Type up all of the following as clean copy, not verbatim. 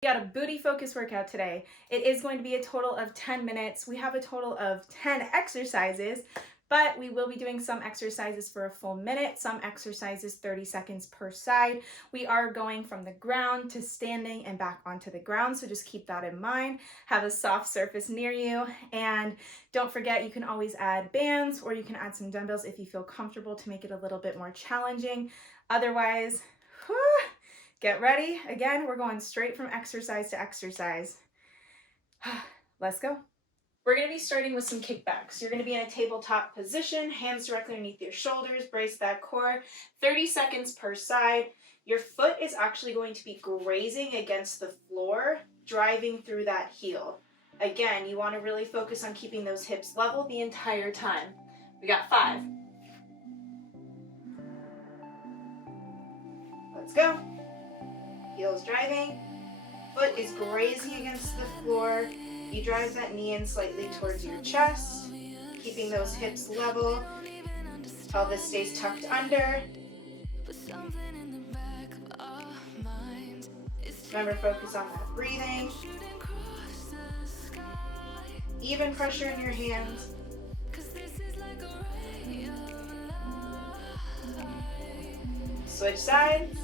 We got a booty focus workout today. It is going to be a total of 10 minutes. We have a total of 10 exercises, but we will be doing some exercises for a full minute, some exercises 30 seconds per side. We are going from the ground to standing and back onto the ground, so just keep that in mind. Have a soft surface near you, and don't forget you can always add bands or you can add some dumbbells if you feel comfortable to make it a little bit more challenging. Otherwise, get ready. Again, we're going straight from exercise to exercise. Let's go. We're going to be starting with some kickbacks. You're going to be in a tabletop position, hands directly underneath your shoulders, brace that core, 30 seconds per side. Your foot is actually going to be grazing against the floor, driving through that heel. Again, you want to really focus on keeping those hips level the entire time. We got 5. Let's go. Heels driving, foot is grazing against the floor. You drive that knee in slightly towards your chest, keeping those hips level. Pelvis stays tucked under. Remember, focus on that breathing. Even pressure in your hands. Switch sides.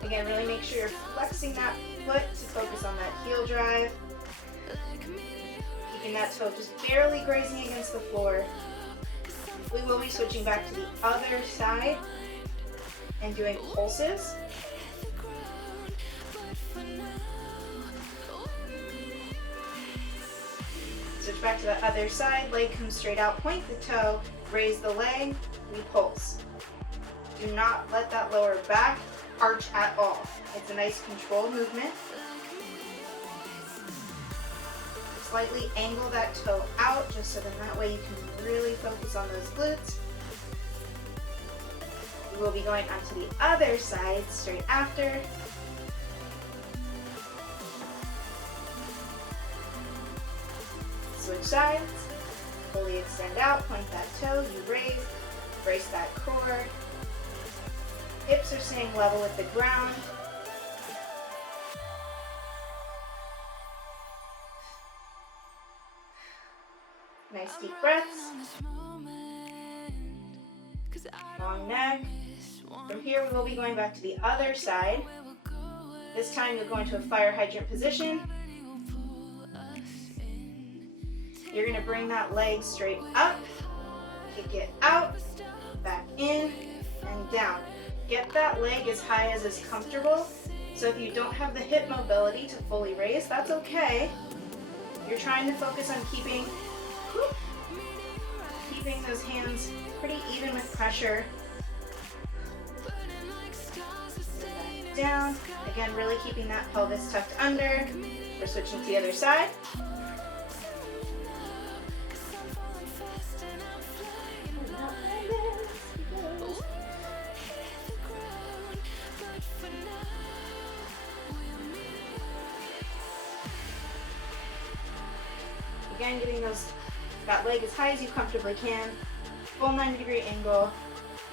Again, really make sure you're flexing that foot to focus on that heel drive. Keeping that toe just barely grazing against the floor. We will be switching back to the other side and doing pulses. Switch back to the other side, leg comes straight out, point the toe, raise the leg, we pulse. Do not let that lower back arch at all. It's a nice controlled movement. Slightly angle that toe out just so then that way you can really focus on those glutes. We will be going onto the other side straight after. Switch sides, fully extend out, point that toe, you raise, brace that core. Hips are staying level with the ground. Nice deep breaths. Long neck. From here, we will be going back to the other side. This time, you'll go into a fire hydrant position. You're going to bring that leg straight up, kick it out, back in, and down. Get that leg as high as is comfortable. So if you don't have the hip mobility to fully raise, that's okay. You're trying to focus on keeping those hands pretty even with pressure. Back down. Again, really keeping that pelvis tucked under. We're switching to the other side. Again, getting that leg as high as you comfortably can. Full 90-degree angle.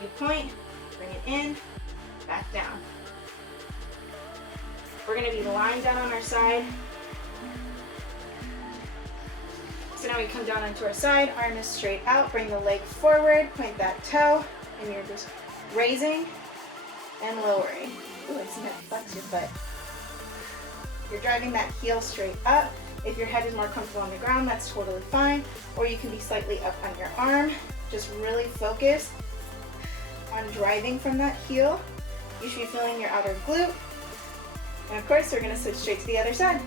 You point, bring it in, back down. We're going to be lying down on our side. So now we come down onto our side, arm is straight out, bring the leg forward, point that toe, and you're just raising and lowering. Ooh, and sometimes flex your foot. You're driving that heel straight up. If your head is more comfortable on the ground, that's totally fine. Or you can be slightly up on your arm. Just really focus on driving from that heel. You should be feeling your outer glute. And of course, we're going to switch straight to the other side.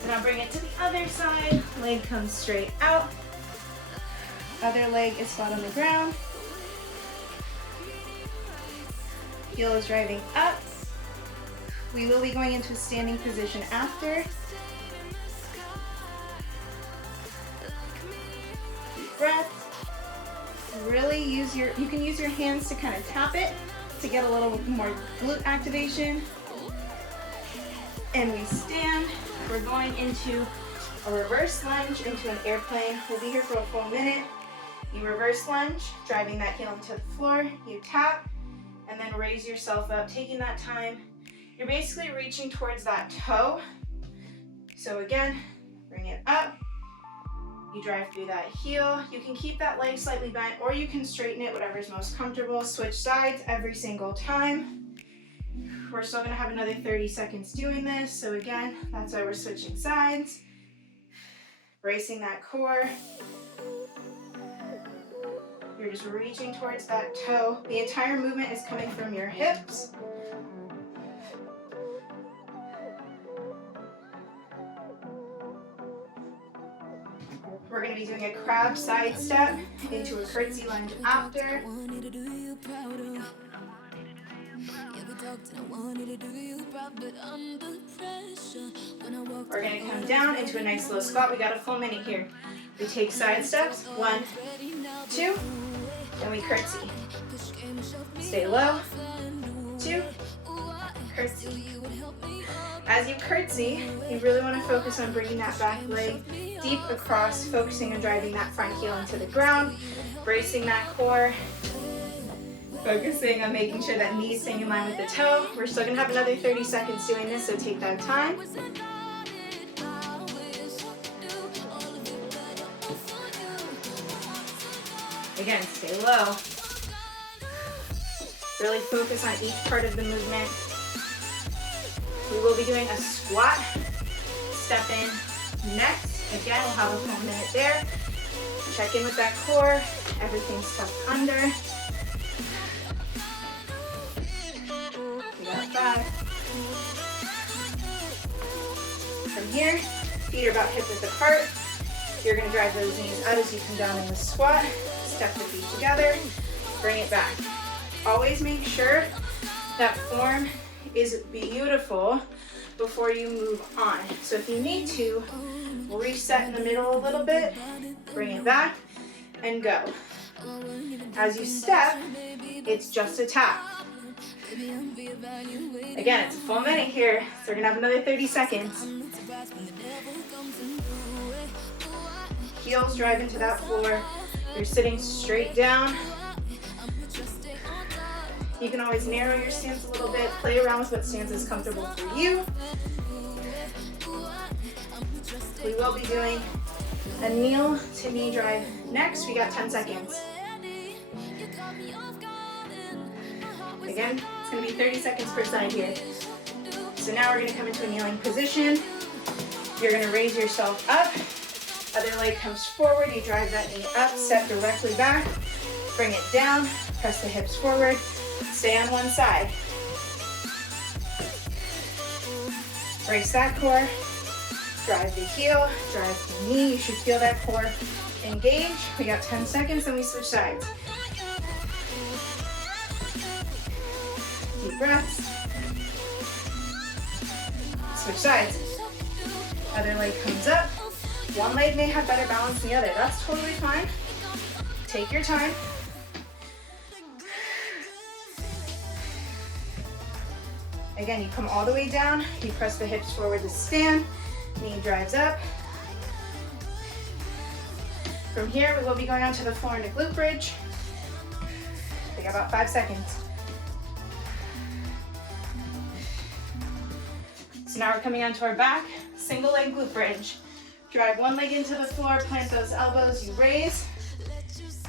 So now bring it to the other side. Leg comes straight out. Other leg is flat on the ground. Heel is driving up. We will be going into a standing position after. Deep breath. Really you can use your hands to kind of tap it to get a little more glute activation. And we stand. We're going into a reverse lunge into an airplane. We'll be here for a full minute. You reverse lunge, driving that heel into the floor. You tap, and then raise yourself up, taking that time. You're basically reaching towards that toe. So again, bring it up. You drive through that heel. You can keep that leg slightly bent, or you can straighten it, whatever's most comfortable. Switch sides every single time. We're still gonna have another 30 seconds doing this. So again, that's why we're switching sides. Bracing that core. You're just reaching towards that toe. The entire movement is coming from your hips. We're going to be doing a crab side step into a curtsy lunge after. We're going to come down into a nice low squat. We got a full minute here. We take side steps, 1, 2, then we curtsy. Stay low, 2, curtsy. As you curtsy, you really want to focus on bringing that back leg deep across, focusing on driving that front heel into the ground, bracing that core, focusing on making sure that knee's staying in line with the toe. We're still going to have another 30 seconds doing this, so take that time. Again, stay low. Really focus on each part of the movement. We will be doing a squat, step in next. Again, we'll have a full minute there. Check in with that core. Everything's tucked under. We got 5. From here, feet are about hip width apart. You're going to drive those knees out as you come down in the squat. Step the feet together. Bring it back. Always make sure that form is beautiful before you move on. So if you need to, reset in the middle a little bit, bring it back, and go. As you step, it's just a tap. Again, it's a full minute here, so we're gonna have another 30 seconds. Heels drive into that floor. You're sitting straight down. You can always narrow your stance a little bit, play around with what stance is comfortable for you. We will be doing a kneel to knee drive next. We got 10 seconds. Again, it's going to be 30 seconds per side here. So now we're going to come into a kneeling position. You're going to raise yourself up. Other leg comes forward. You drive that knee up, step directly back. Bring it down, press the hips forward. Stay on one side. Brace that core. Drive the heel, drive the knee. You should feel that core engage. We got 10 seconds and we switch sides. Deep breaths. Switch sides. Other leg comes up. One leg may have better balance than the other. That's totally fine. Take your time. Again, you come all the way down. You press the hips forward to stand. Knee drives up. From here, we will be going onto the floor into glute bridge. We got about 5 seconds. So now we're coming onto our back, single leg glute bridge. Drive one leg into the floor, plant those elbows, you raise,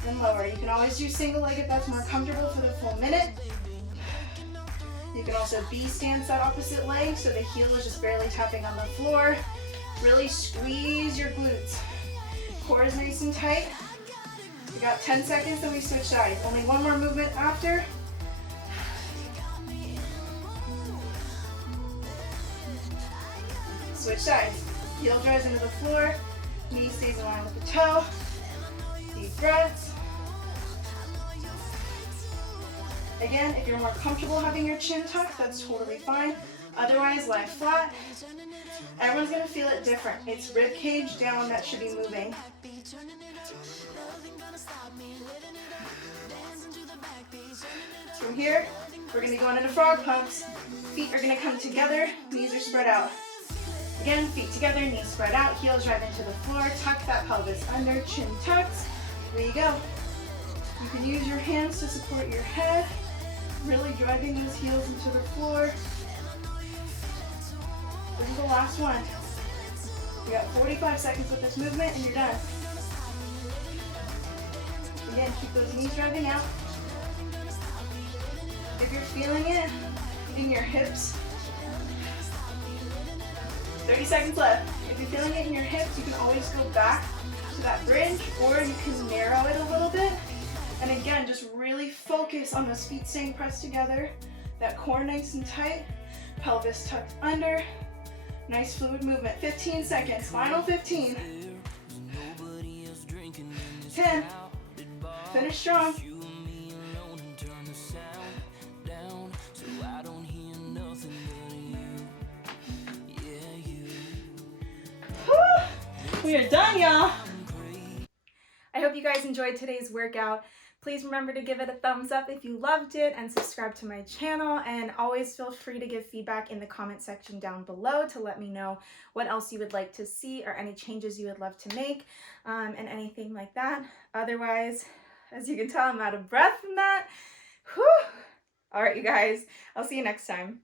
then lower. You can always do single leg if that's more comfortable for the full minute. You can also B-stance that opposite leg so the heel is just barely tapping on the floor. Really squeeze your glutes. Core is nice and tight. We got 10 seconds, then we switch sides. Only one more movement after. Switch sides. Heel drives into the floor. Knee stays in line with the toe. Deep breaths. Again, if you're more comfortable having your chin tucked, that's totally fine. Otherwise, lie flat. Everyone's gonna feel it different. It's rib cage down that should be moving. From here, we're gonna be going into frog pumps. Feet are gonna come together, knees are spread out. Again, feet together, knees spread out, heels drive into the floor, tuck that pelvis under, chin tucks. There you go. You can use your hands to support your head, really driving those heels into the floor. This is the last one. You got 45 seconds with this movement and you're done. Again, keep those knees driving out. If you're feeling it in your hips, 30 seconds left. If you're feeling it in your hips, you can always go back to that bridge, or you can narrow it a little bit. And again, just really focus on those feet staying pressed together, that core nice and tight, pelvis tucked under. Nice fluid movement. 15 seconds. Final 15. 10. Finish strong. We are done, y'all. I hope you guys enjoyed today's workout. Please remember to give it a thumbs up if you loved it and subscribe to my channel, and always feel free to give feedback in the comment section down below to let me know what else you would like to see or any changes you would love to make and anything like that. Otherwise, as you can tell, I'm out of breath from that. Whew. All right, you guys, I'll see you next time.